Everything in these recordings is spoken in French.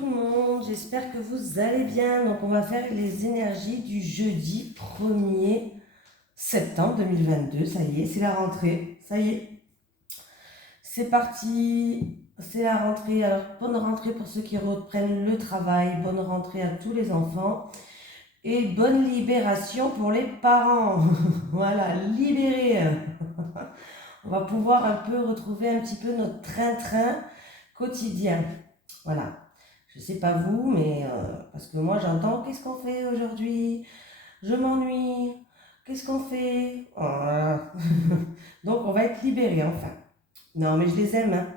tout le monde, j'espère que vous allez bien. Donc on va faire les énergies du jeudi 1er septembre 2022. Ça y est, c'est la rentrée. Ça y est, c'est parti. C'est la rentrée. Alors bonne rentrée pour ceux qui reprennent le travail. Bonne rentrée à tous les enfants. Et bonne libération pour les parents. Voilà, libérés. On va pouvoir un peu retrouver un petit peu notre train-train quotidien. Voilà. Je sais pas vous, mais parce que moi j'entends qu'est-ce qu'on fait aujourd'hui? Je m'ennuie. Qu'est-ce qu'on fait? Voilà. Donc on va être libérés enfin. Non mais je les aime, hein.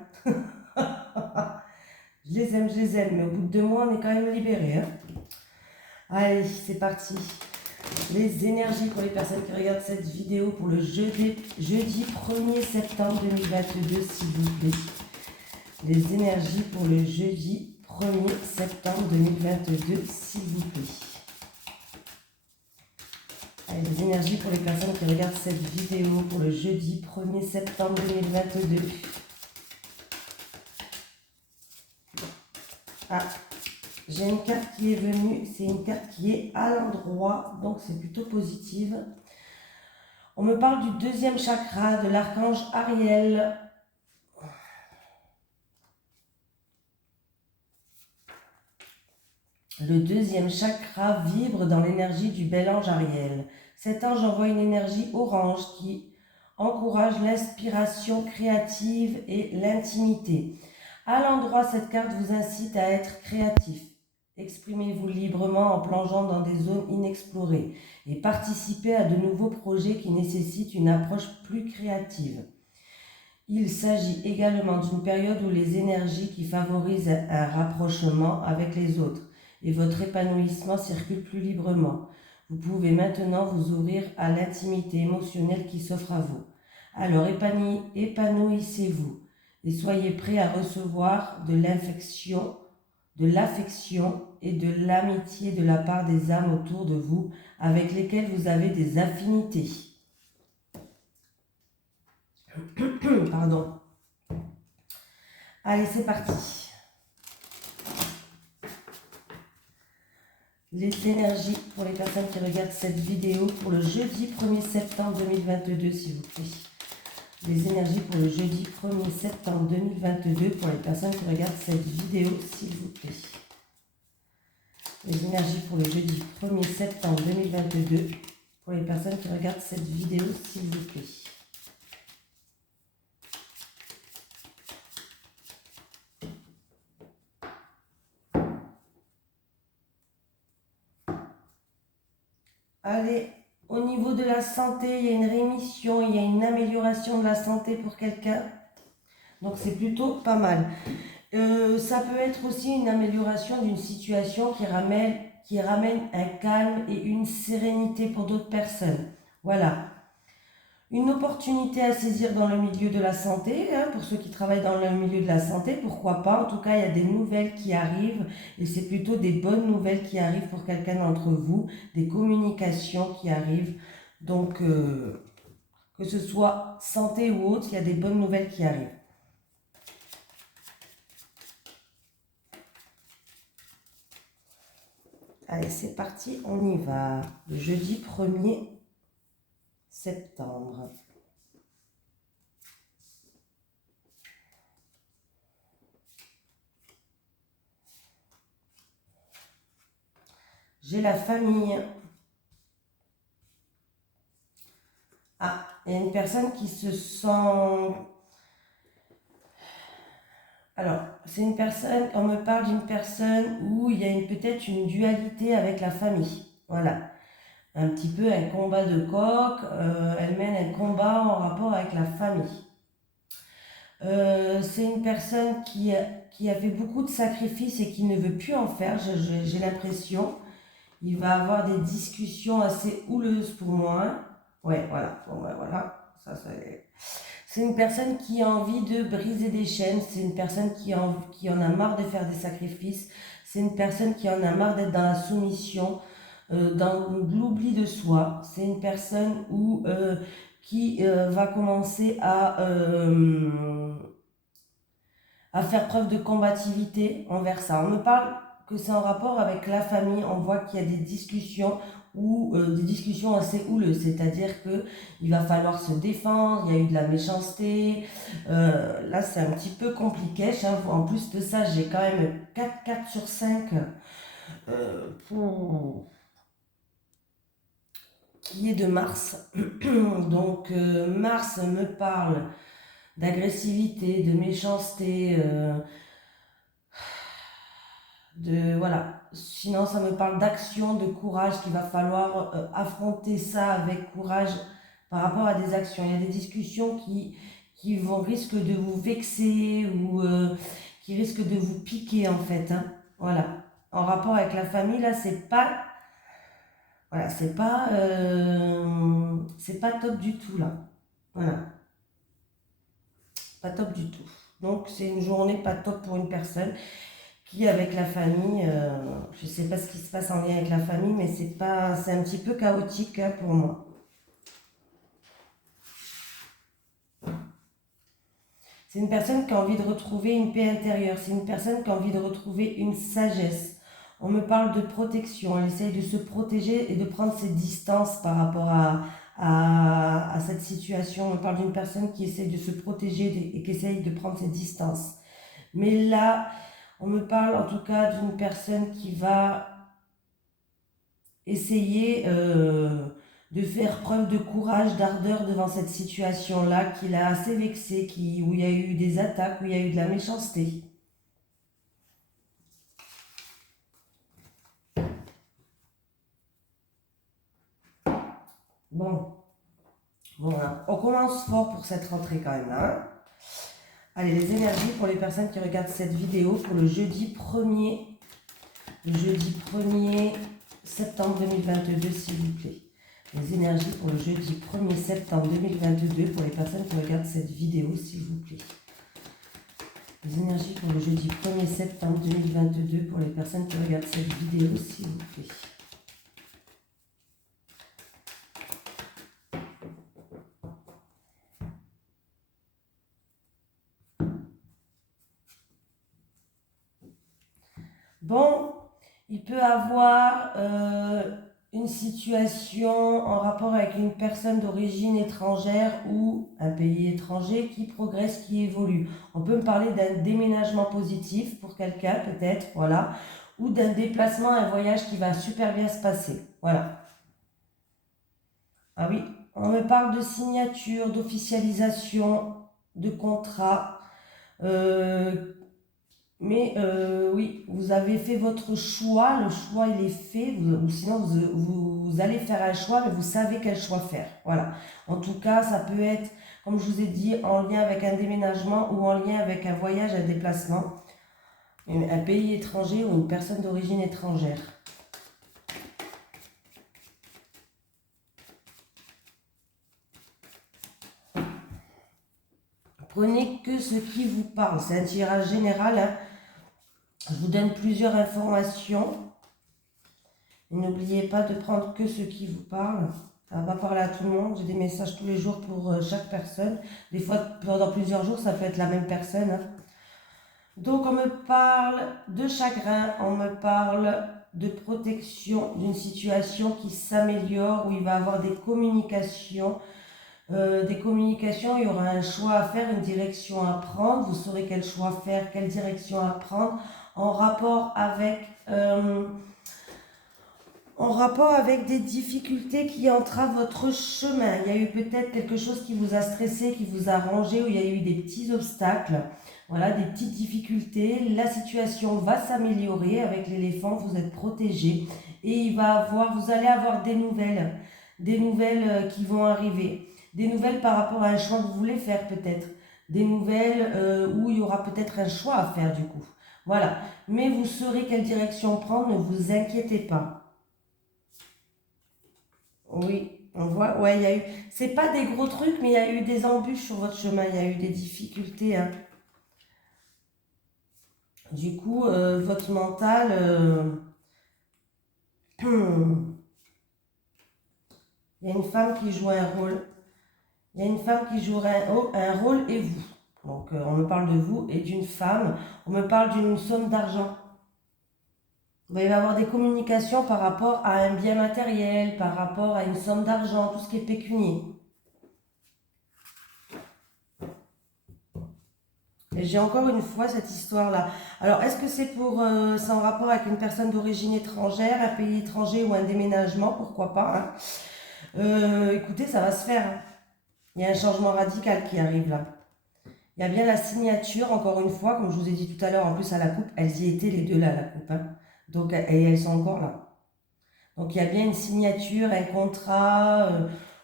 Je les aime, mais au bout de 2 mois on est quand même libérés, hein. Allez, c'est parti. Les énergies pour les personnes qui regardent cette vidéo pour le jeudi 1er septembre 2022, s'il vous plaît. Les énergies pour le jeudi 1er septembre 2022, s'il vous plaît. Allez, les énergies pour les personnes qui regardent cette vidéo pour le jeudi 1er septembre 2022. Ah, j'ai une carte qui est venue, c'est une carte qui est à l'endroit, donc c'est plutôt positive. On me parle du deuxième chakra de l'archange Ariel. Le deuxième chakra vibre dans l'énergie du bel ange Ariel. Cet ange envoie une énergie orange qui encourage l'inspiration créative et l'intimité. À l'endroit, cette carte vous incite à être créatif. Exprimez-vous librement en plongeant dans des zones inexplorées et participez à de nouveaux projets qui nécessitent une approche plus créative. Il s'agit également d'une période où les énergies qui favorisent un rapprochement avec les autres et votre épanouissement circulent plus librement. Vous pouvez maintenant vous ouvrir à l'intimité émotionnelle qui s'offre à vous. Alors épanouissez-vous et soyez prêts à recevoir de l'affection et de l'amitié de la part des âmes autour de vous avec lesquelles vous avez des affinités. Pardon. Allez, c'est parti. Les énergies pour les personnes qui regardent cette vidéo pour le jeudi 1er septembre 2022, s'il vous plaît. Les énergies pour le jeudi 1er septembre 2022 pour les personnes qui regardent cette vidéo, s'il vous plaît. Les énergies pour le jeudi 1er septembre 2022 pour les personnes qui regardent cette vidéo, s'il vous plaît. Allez, au niveau de la santé, il y a une rémission, il y a une amélioration de la santé pour quelqu'un. Donc c'est plutôt pas mal. Ça peut être aussi une amélioration d'une situation qui ramène un calme et une sérénité pour d'autres personnes. Voilà. Une opportunité à saisir dans le milieu de la santé, hein, pour ceux qui travaillent dans le milieu de la santé, pourquoi pas. En tout cas, il y a des nouvelles qui arrivent et c'est plutôt des bonnes nouvelles qui arrivent pour quelqu'un d'entre vous, des communications qui arrivent. Donc, que ce soit santé ou autre, il y a des bonnes nouvelles qui arrivent. Allez, c'est parti, on y va. Le jeudi 1er septembre. J'ai la famille. Ah, il y a une personne qui se sent... Alors, c'est une personne, on me parle d'une personne où il y a peut-être une dualité avec la famille. Voilà. Un petit peu un combat de coq. Elle mène un combat en rapport avec la famille. C'est une personne qui a fait beaucoup de sacrifices et qui ne veut plus en faire, j'ai l'impression. Il va avoir des discussions assez houleuses pour moi. Ouais, voilà. Bon, ben, voilà. C'est une personne qui a envie de briser des chaînes. C'est une personne qui en a marre de faire des sacrifices. C'est une personne qui en a marre d'être dans la soumission, dans l'oubli de soi. C'est une personne qui va commencer à à faire preuve de combativité envers ça. On me parle que c'est en rapport avec la famille. On voit qu'il y a des discussions ou des discussions assez houleuses, c'est-à-dire que il va falloir se défendre, il y a eu de la méchanceté. Là, c'est un petit peu compliqué. En plus de ça, j'ai quand même 4 sur 5 pour qui est de Mars. Donc Mars me parle d'agressivité, de méchanceté, de voilà. Sinon, ça me parle d'action, de courage, qu'il va falloir affronter ça avec courage par rapport à des actions. Il y a des discussions qui vont risquent de vous vexer ou qui risquent de vous piquer en fait, hein. Voilà. En rapport avec la famille, là, c'est pas voilà, c'est pas top du tout là. Voilà, pas top du tout. Donc c'est une journée pas top pour une personne qui avec la famille, je sais pas ce qui se passe en lien avec la famille, mais c'est un petit peu chaotique hein, pour moi. C'est une personne qui a envie de retrouver une paix intérieure, c'est une personne qui a envie de retrouver une sagesse. On me parle de protection, elle essaye de se protéger et de prendre ses distances par rapport à cette situation. On me parle d'une personne qui essaye de se protéger et qui essaye de prendre ses distances. Mais là, on me parle en tout cas d'une personne qui va essayer de faire preuve de courage, d'ardeur devant cette situation-là, qui l'a assez vexée, où il y a eu des attaques, où il y a eu de la méchanceté. Bon, voilà. On commence fort pour cette rentrée quand même, hein. Allez, les énergies pour les personnes qui regardent cette vidéo pour le jeudi 1er septembre 2022, s'il vous plaît. Les énergies pour le jeudi 1er septembre 2022 pour les personnes qui regardent cette vidéo, s'il vous plaît. Les énergies pour le jeudi 1er septembre 2022 pour les personnes qui regardent cette vidéo, s'il vous plaît. Bon, il peut avoir une situation en rapport avec une personne d'origine étrangère ou un pays étranger qui progresse, qui évolue. On peut me parler d'un déménagement positif pour quelqu'un peut-être, voilà, ou d'un déplacement, un voyage qui va super bien se passer, voilà. Ah oui, on me parle de signature, d'officialisation, de contrat. Mais oui, vous avez fait votre choix, le choix il est fait, ou sinon vous allez faire un choix, mais vous savez quel choix faire. Voilà. En tout cas, ça peut être, comme je vous ai dit, en lien avec un déménagement ou en lien avec un voyage, un déplacement, un pays étranger ou une personne d'origine étrangère. Prenez que ce qui vous parle, c'est un tirage général, hein. Je vous donne plusieurs informations. N'oubliez pas de prendre que ce qui vous parle. Ça va pas parler à tout le monde. J'ai des messages tous les jours pour chaque personne. Des fois, pendant plusieurs jours, ça peut être la même personne, hein. Donc, on me parle de chagrin, on me parle de protection, d'une situation qui s'améliore, où il va y avoir des communications. Il y aura un choix à faire, une direction à prendre. Vous saurez quel choix faire, quelle direction à prendre en rapport avec... des difficultés qui entravent votre chemin. Il y a eu peut-être quelque chose qui vous a stressé, qui vous a rangé, où il y a eu des petits obstacles, voilà, des petites difficultés. La situation va s'améliorer avec l'éléphant, vous êtes protégé et vous allez avoir des nouvelles qui vont arriver, des nouvelles par rapport à un choix que vous voulez faire peut-être, des nouvelles où il y aura peut-être un choix à faire du coup. Voilà, mais vous saurez quelle direction prendre, ne vous inquiétez pas. Oui, on voit, ouais, il y a eu, c'est pas des gros trucs, mais il y a eu des embûches sur votre chemin, il y a eu des difficultés, hein. Du coup, votre mental, il y a une femme qui joue un rôle. Il y a une femme qui joue un rôle et vous. Donc, on me parle de vous et d'une femme. On me parle d'une somme d'argent. Il va y avoir des communications par rapport à un bien matériel, par rapport à une somme d'argent, tout ce qui est pécunier. Et j'ai encore une fois cette histoire-là. Alors, est-ce que c'est c'est en rapport avec une personne d'origine étrangère, un pays étranger ou un déménagement? Pourquoi pas, hein. Écoutez, ça va se faire, hein. Il y a un changement radical qui arrive là. Il y a bien la signature, encore une fois, comme je vous ai dit tout à l'heure, en plus à la coupe, elles y étaient les deux là, à la coupe, hein. Donc, et elles sont encore là. Donc, il y a bien une signature, un contrat.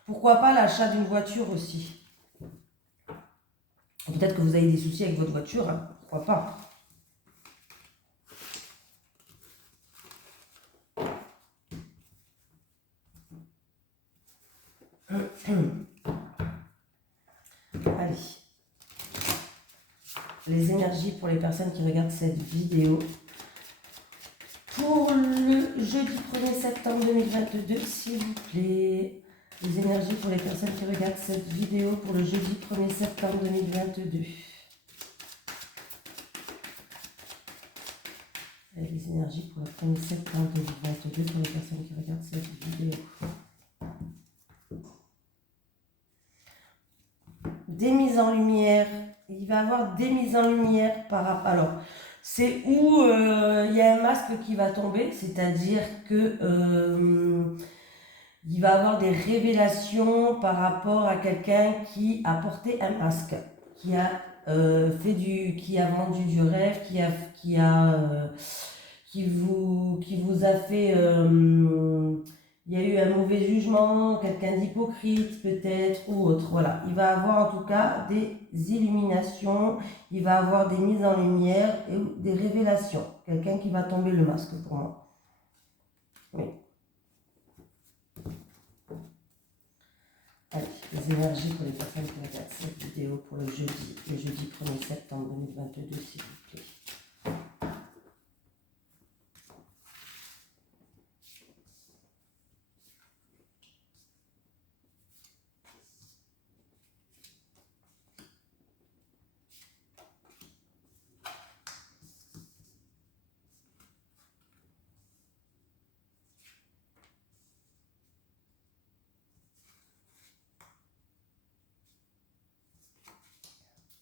Pourquoi pas l'achat d'une voiture aussi? Peut-être que vous avez des soucis avec votre voiture, hein. Pourquoi pas? Allez. Les énergies pour les personnes qui regardent cette vidéo. Pour le jeudi 1er septembre 2022, s'il vous plaît. Les énergies pour les personnes qui regardent cette vidéo pour le jeudi 1er septembre 2022. Et les énergies pour le 1er septembre 2022 pour les personnes qui regardent cette vidéo. Des mises en lumière. Il va y avoir des mises en lumière par rapport. Alors, c'est où il y a un masque qui va tomber, c'est-à-dire que il va y avoir des révélations par rapport à quelqu'un qui a porté un masque, qui a qui a vendu du rêve, qui vous a fait il y a eu un mauvais jugement, quelqu'un d'hypocrite peut-être ou autre. Voilà, il va avoir en tout cas des illuminations, il va avoir des mises en lumière et des révélations. Quelqu'un qui va tomber le masque pour moi. Oui. Allez, les énergies pour les personnes qui regardent cette vidéo pour le jeudi 1er septembre 2022, s'il vous plaît.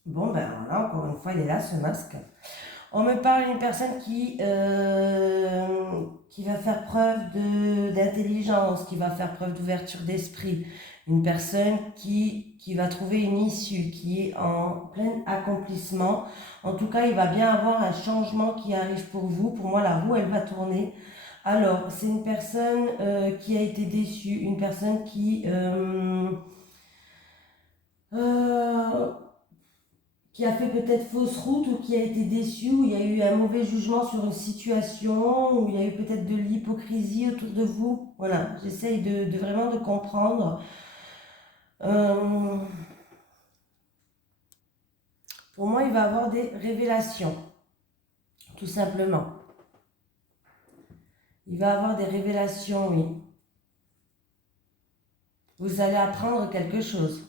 Bon, ben voilà, encore une fois, il est là, ce masque. On me parle d'une personne qui va faire preuve d'intelligence, qui va faire preuve d'ouverture d'esprit. Une personne qui va trouver une issue, qui est en plein accomplissement. En tout cas, il va bien avoir un changement qui arrive pour vous. Pour moi, la roue, elle va tourner. Alors, c'est une personne qui a été déçue, une personne qui a fait peut-être fausse route ou qui a été déçu, où il y a eu un mauvais jugement sur une situation, où il y a eu peut-être de l'hypocrisie autour de vous. Voilà, j'essaye de vraiment de comprendre. Pour moi, il va avoir des révélations, tout simplement. Il va avoir des révélations, oui. Vous allez apprendre quelque chose.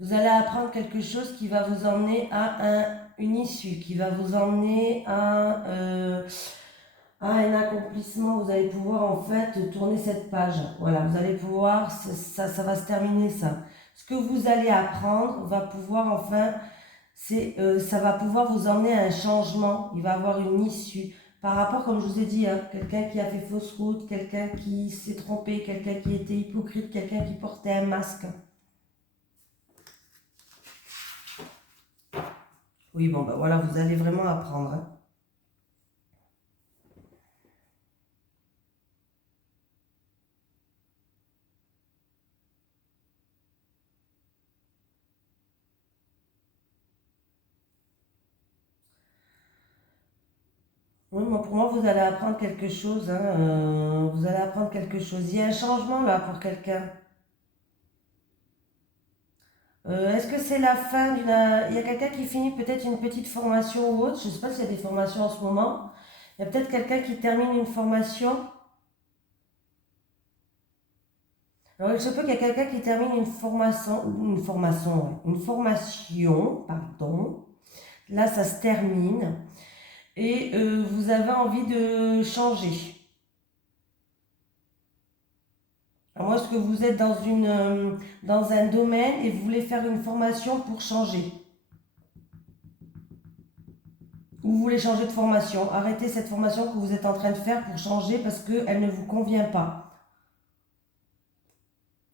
Vous allez apprendre quelque chose qui va vous emmener à une issue, qui va vous emmener à un accomplissement. Vous allez pouvoir en fait tourner cette page. Voilà, vous allez pouvoir, ça va se terminer ça. Ce que vous allez apprendre va pouvoir enfin, ça va pouvoir vous emmener à un changement. Il va avoir une issue. Par rapport, comme je vous ai dit, hein, quelqu'un qui a fait fausse route, quelqu'un qui s'est trompé, quelqu'un qui était hypocrite, quelqu'un qui portait un masque. Oui, bon, ben voilà, vous allez vraiment apprendre, hein. Oui, pour moi, vous allez apprendre quelque chose, hein, vous allez apprendre quelque chose. Il y a un changement là pour quelqu'un. Est-ce que c'est la fin d'une... Il y a quelqu'un qui finit peut-être une petite formation ou autre. Je ne sais pas s'il y a des formations en ce moment. Il y a peut-être quelqu'un qui termine une formation. Alors, il se peut qu'il y ait quelqu'un qui termine une formation, pardon. Là, ça se termine et vous avez envie de changer. Alors, moi, est-ce que vous êtes dans un domaine et vous voulez faire une formation pour changer? Ou vous voulez changer de formation? Arrêtez cette formation que vous êtes en train de faire pour changer parce qu'elle ne vous convient pas.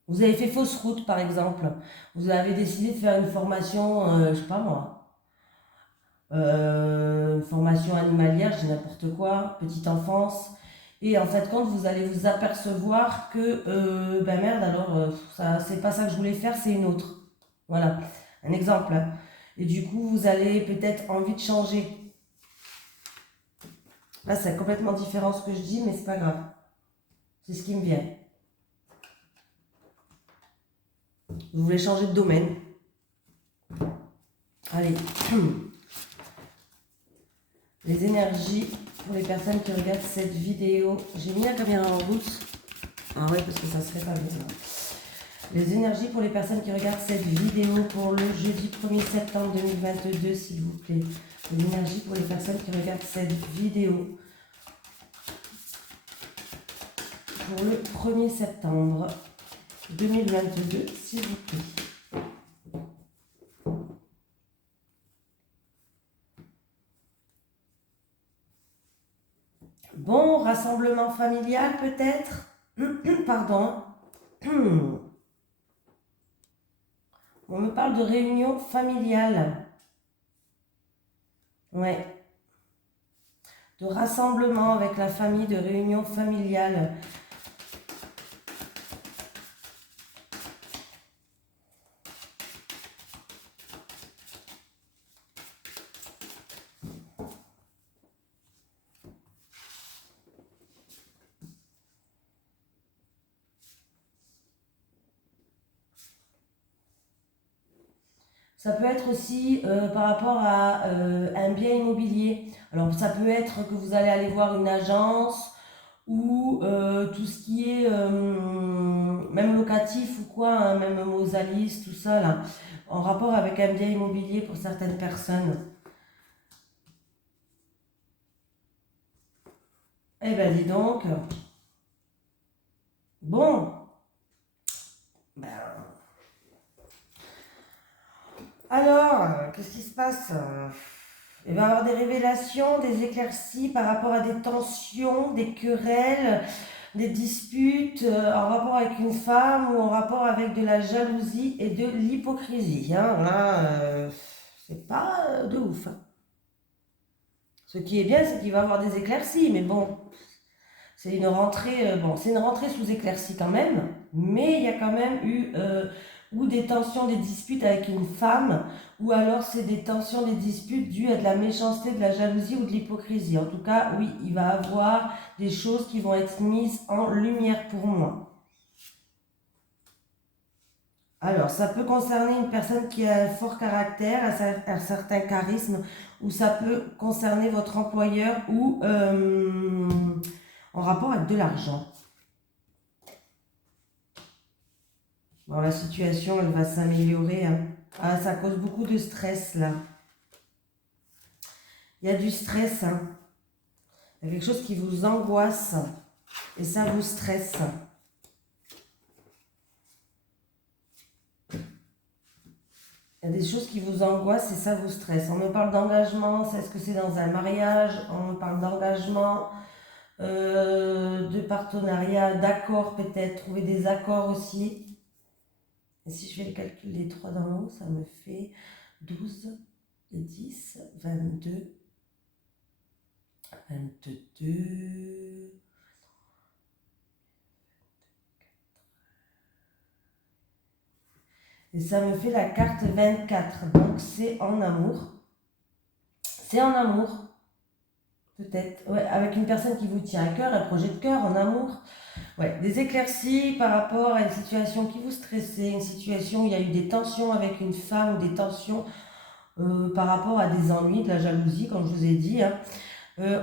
Vous avez fait fausse route, par exemple. Vous avez décidé de faire une formation, je sais pas moi, une formation animalière, je dis n'importe quoi, petite enfance. Et en fait, quand vous allez vous apercevoir que, ben merde, alors, ça, c'est pas ça que je voulais faire, c'est une autre. Voilà, un exemple. Et du coup, vous allez peut-être envie de changer. Là, c'est complètement différent ce que je dis, mais c'est pas grave. C'est ce qui me vient. Vous voulez changer de domaine. Allez. Les énergies pour les personnes qui regardent cette vidéo. J'ai mis la caméra en route. Ah ouais, parce que ça serait pas bien. Les énergies pour les personnes qui regardent cette vidéo pour le jeudi 1er septembre 2022, s'il vous plaît. Les énergies pour les personnes qui regardent cette vidéo pour le 1er septembre 2022, s'il vous plaît. Bon, rassemblement familial peut-être. Pardon. On me parle de réunion familiale. Ouais. De rassemblement avec la famille, de réunion familiale. Ça peut être aussi par rapport à un bien immobilier. Alors ça peut être que vous allez aller voir une agence ou tout ce qui est même locatif ou quoi, hein, même Mosalis, tout ça là, en rapport avec un bien immobilier pour certaines personnes. Eh ben dis donc. Bon. Ben, alors, qu'est-ce qui se passe? Il va y avoir des révélations, des éclaircies par rapport à des tensions, des querelles, des disputes en rapport avec une femme ou en rapport avec de la jalousie et de l'hypocrisie. Hein. Là, c'est pas de ouf. Hein. Ce qui est bien, c'est qu'il va y avoir des éclaircies, mais bon, c'est une rentrée, c'est une rentrée sous éclaircie quand même, mais il y a quand même eu ou des tensions, des disputes avec une femme, ou alors c'est des tensions, des disputes dues à de la méchanceté, de la jalousie ou de l'hypocrisie. En tout cas, oui, il va y avoir des choses qui vont être mises en lumière pour moi. Alors, ça peut concerner une personne qui a un fort caractère, un certain charisme, ou ça peut concerner votre employeur ou en rapport avec de l'argent. Bon, la situation, elle va s'améliorer. Hein. Ah, ça cause beaucoup de stress, là. Il y a du stress. Hein. Il y a quelque chose qui vous angoisse. Et ça vous stresse. Il y a des choses qui vous angoissent et ça vous stresse. On me parle d'engagement. Est-ce que c'est dans un mariage? On me parle d'engagement, de partenariat, d'accords peut-être. Trouver des accords aussi. Et si je fais le calcul des 3 d'en haut, ça me fait 12, 10, 22, 22. Et ça me fait la carte 24. Donc c'est en amour. C'est en amour. Peut-être. Ouais, avec une personne qui vous tient à cœur, un projet de cœur, en amour. Ouais, des éclaircies par rapport à une situation qui vous stressait, une situation où il y a eu des tensions avec une femme ou des tensions par rapport à des ennuis, de la jalousie, comme je vous ai dit. Hein.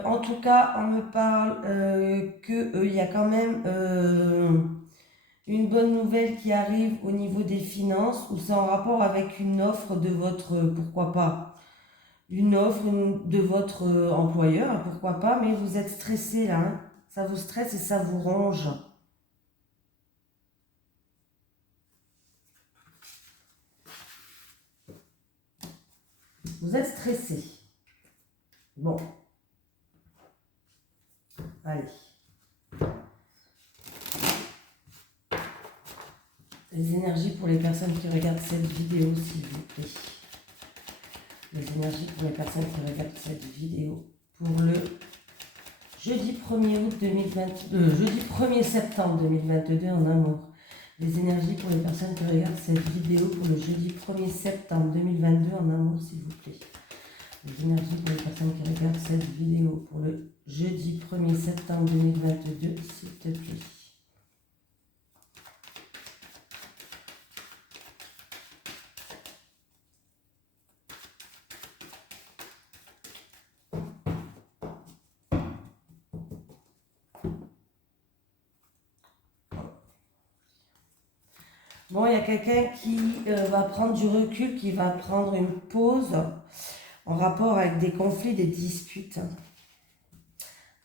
En tout cas, on me parle qu'il y a quand même une bonne nouvelle qui arrive au niveau des finances ou c'est en rapport avec une offre de votre, pourquoi pas, une offre de votre employeur, hein, pourquoi pas, mais vous êtes stressé là, hein. Ça vous stresse et ça vous ronge. Vous êtes stressé. Bon. Allez. Les énergies pour les personnes qui regardent cette vidéo, s'il vous plaît. Les énergies pour les personnes qui regardent cette vidéo pour le jeudi 1er août 2022, jeudi 1er septembre 2022 en amour. Les énergies pour les personnes qui regardent cette vidéo pour le jeudi 1er septembre 2022 en amour, s'il vous plaît. Les énergies pour les personnes qui regardent cette vidéo pour le jeudi 1er septembre 2022, s'il te plaît. Bon, il y a quelqu'un qui va prendre du recul, qui va prendre une pause en rapport avec des conflits, des disputes.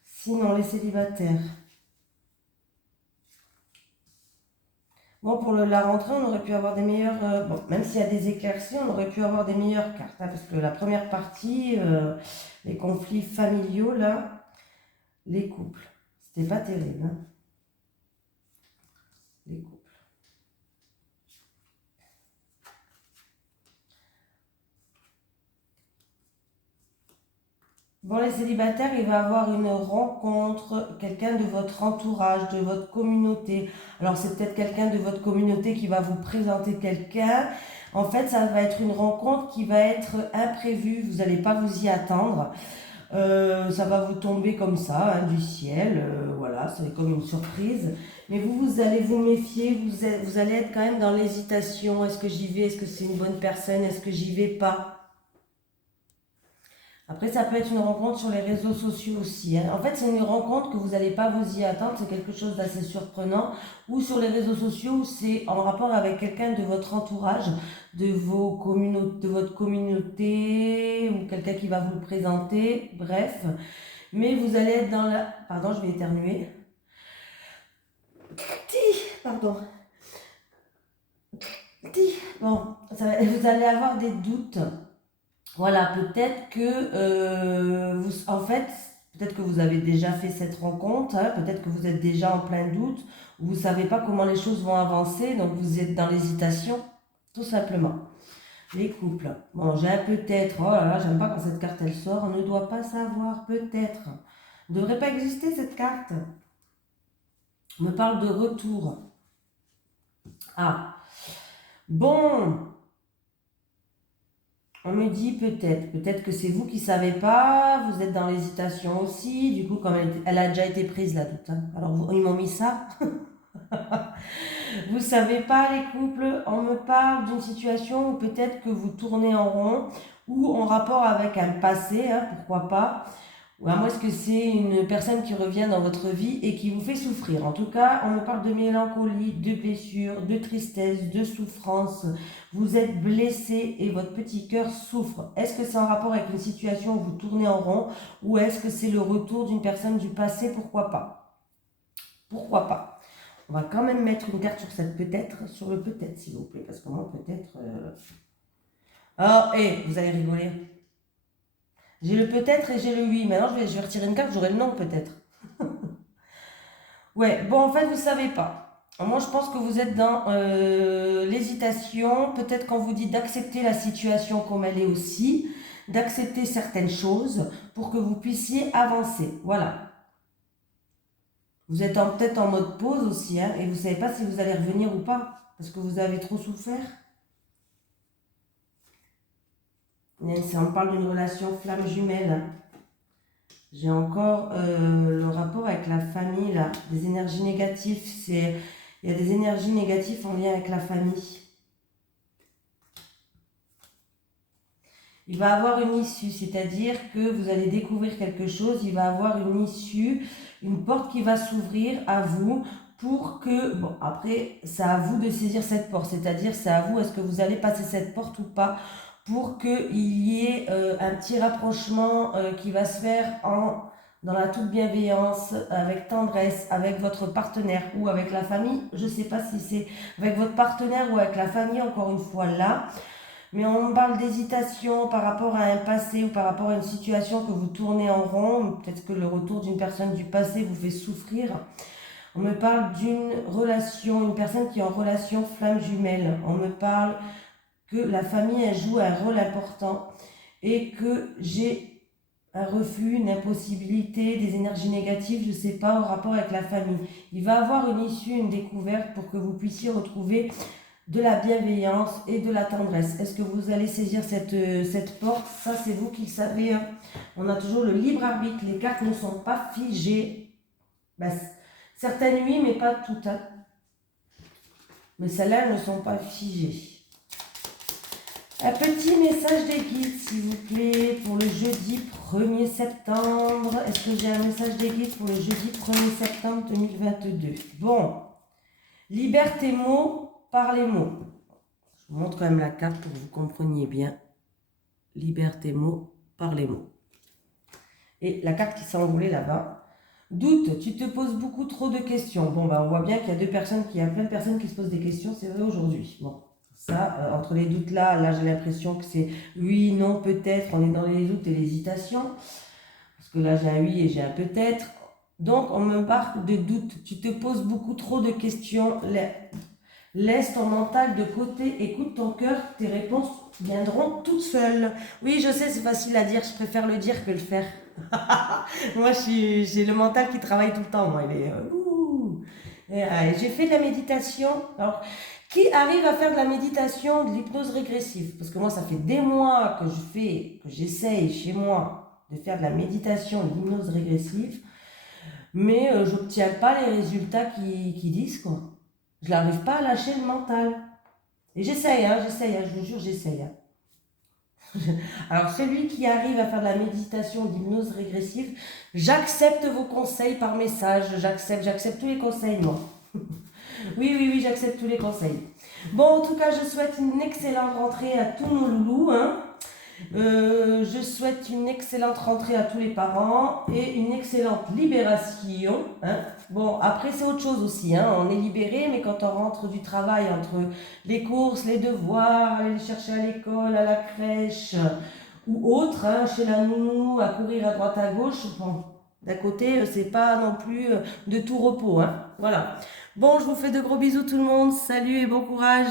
Sinon, les célibataires. Bon, pour la rentrée, on aurait pu avoir des meilleures... bon, même s'il y a des éclaircies, on aurait pu avoir des meilleures cartes. Hein, parce que la première partie, les conflits familiaux, là, les couples. C'était pas terrible. Hein, les couples. Bon, les célibataires, il va avoir une rencontre, quelqu'un de votre entourage, de votre communauté. Alors, c'est peut-être quelqu'un de votre communauté qui va vous présenter quelqu'un. En fait, ça va être une rencontre qui va être imprévue. Vous n'allez pas vous y attendre. Ça va vous tomber comme ça, hein, du ciel. Voilà, c'est comme une surprise. Mais vous allez vous méfier. Vous allez être quand même dans l'hésitation. Est-ce que j'y vais? Est-ce que c'est une bonne personne? Est-ce que j'y vais pas? Après, ça peut être une rencontre sur les réseaux sociaux aussi. Hein. En fait, c'est une rencontre que vous n'allez pas vous y attendre, c'est quelque chose d'assez surprenant. Ou sur les réseaux sociaux, c'est en rapport avec quelqu'un de votre entourage, de votre communauté, ou quelqu'un qui va vous le présenter, bref. Mais vous allez être dans la... Pardon, je vais éternuer. Pardon. Bon, vous allez avoir des doutes. Voilà, peut-être que peut-être que vous avez déjà fait cette rencontre, hein, peut-être que vous êtes déjà en plein doute, vous ne savez pas comment les choses vont avancer, donc vous êtes dans l'hésitation, tout simplement. Les couples. Bon, j'ai un peut-être, oh là là, j'aime pas quand cette carte elle sort, on ne doit pas savoir, peut-être. Ne devrait pas exister cette carte. On me parle de retour. Ah, bon. On me dit peut-être que c'est vous qui ne savez pas, vous êtes dans l'hésitation aussi, du coup comme elle a déjà été prise la doute. Hein. Alors ils m'ont mis ça. Vous ne savez pas les couples, on me parle d'une situation où peut-être que vous tournez en rond ou en rapport avec un passé, hein, pourquoi pas. Ou à moins que c'est une personne qui revient dans votre vie et qui vous fait souffrir. En tout cas, on me parle de mélancolie, de blessure, de tristesse, de souffrance. Vous êtes blessé et votre petit cœur souffre. Est-ce que c'est en rapport avec une situation où vous tournez en rond ou est-ce que c'est le retour d'une personne du passé? Pourquoi pas? Pourquoi pas? On va quand même mettre une carte sur cette peut-être, sur le peut-être s'il vous plaît, parce que moi peut-être... Oh, hé, vous allez rigoler. J'ai le peut-être et j'ai le oui. Maintenant, je vais retirer une carte, j'aurai le non peut-être. Ouais, bon, en fait, vous ne savez pas. Moi, je pense que vous êtes dans l'hésitation. Peut-être qu'on vous dit d'accepter la situation comme elle est aussi, d'accepter certaines choses pour que vous puissiez avancer. Voilà. Vous êtes peut-être en mode pause aussi, hein, et vous ne savez pas si vous allez revenir ou pas, parce que vous avez trop souffert. On parle d'une relation flamme jumelle. J'ai encore le rapport avec la famille, là, des énergies négatives. Il y a des énergies négatives en lien avec la famille. Il va avoir une issue, c'est-à-dire que vous allez découvrir quelque chose, il va avoir une issue, une porte qui va s'ouvrir à vous, pour que, bon, après, c'est à vous de saisir cette porte, c'est-à-dire c'est à vous, est-ce que vous allez passer cette porte ou pas, pour qu'il y ait un petit rapprochement qui va se faire dans la toute bienveillance, avec tendresse, avec votre partenaire ou avec la famille. Je ne sais pas si c'est avec votre partenaire ou avec la famille, encore une fois là. Mais on parle d'hésitation par rapport à un passé ou par rapport à une situation que vous tournez en rond. Peut-être que le retour d'une personne du passé vous fait souffrir. On me parle d'une relation, une personne qui est en relation flamme jumelle. On me parle que la famille elle joue un rôle important et que j'ai un refus, une impossibilité, des énergies négatives, je ne sais pas, au rapport avec la famille. Il va avoir une issue, une découverte pour que vous puissiez retrouver de la bienveillance et de la tendresse. Est-ce que vous allez saisir cette porte? Ça, c'est vous qui le savez. Hein. On a toujours le libre arbitre. Les cartes ne sont pas figées. Ben, certaines oui, mais pas toutes. Hein. Mais celles-là ne sont pas figées. Un petit message des guides, s'il vous plaît, pour le jeudi 1er septembre. Est-ce que j'ai un message des guides pour le jeudi 1er septembre 2022? Bon, libère tes mots par les mots. Je vous montre quand même la carte pour que vous compreniez bien. Libère tes mots par les mots. Et la carte qui s'est envolée là-bas. Doute, tu te poses beaucoup trop de questions. Bon, on voit bien qu'il y a plein de personnes qui se posent des questions, c'est vrai aujourd'hui. Bon. Ça, entre les doutes là j'ai l'impression que c'est oui, non, peut-être, on est dans les doutes et l'hésitation, parce que là j'ai un oui et j'ai un peut-être, donc on me parle de doute, tu te poses beaucoup trop de questions, laisse ton mental de côté, écoute ton cœur, tes réponses viendront toutes seules. Oui, je sais, c'est facile à dire, je préfère le dire que le faire. Moi, j'ai le mental qui travaille tout le temps, moi, j'ai fait de la méditation, alors... Qui arrive à faire de la méditation, de l'hypnose régressive? Parce que moi, ça fait des mois que j'essaye chez moi de faire de la méditation, de l'hypnose régressive, mais je n'obtiens pas les résultats qui disent, quoi. Je n'arrive pas à lâcher le mental. Et j'essaye, je vous jure, j'essaye. Hein. Alors, celui qui arrive à faire de la méditation, d'hypnose régressive, j'accepte vos conseils par message, j'accepte tous les conseils, moi. Oui, j'accepte tous les conseils. Bon, en tout cas, je souhaite une excellente rentrée à tous nos loulous. Hein. Je souhaite une excellente rentrée à tous les parents et une excellente libération. Hein. Bon, après, c'est autre chose aussi. Hein. On est libéré, mais quand on rentre du travail, entre les courses, les devoirs, aller les chercher à l'école, à la crèche ou autre, hein, chez la nounou, à courir à droite à gauche, bon, d'un côté, c'est pas non plus de tout repos. Hein. Voilà. Bon, je vous fais de gros bisous tout le monde. Salut et bon courage.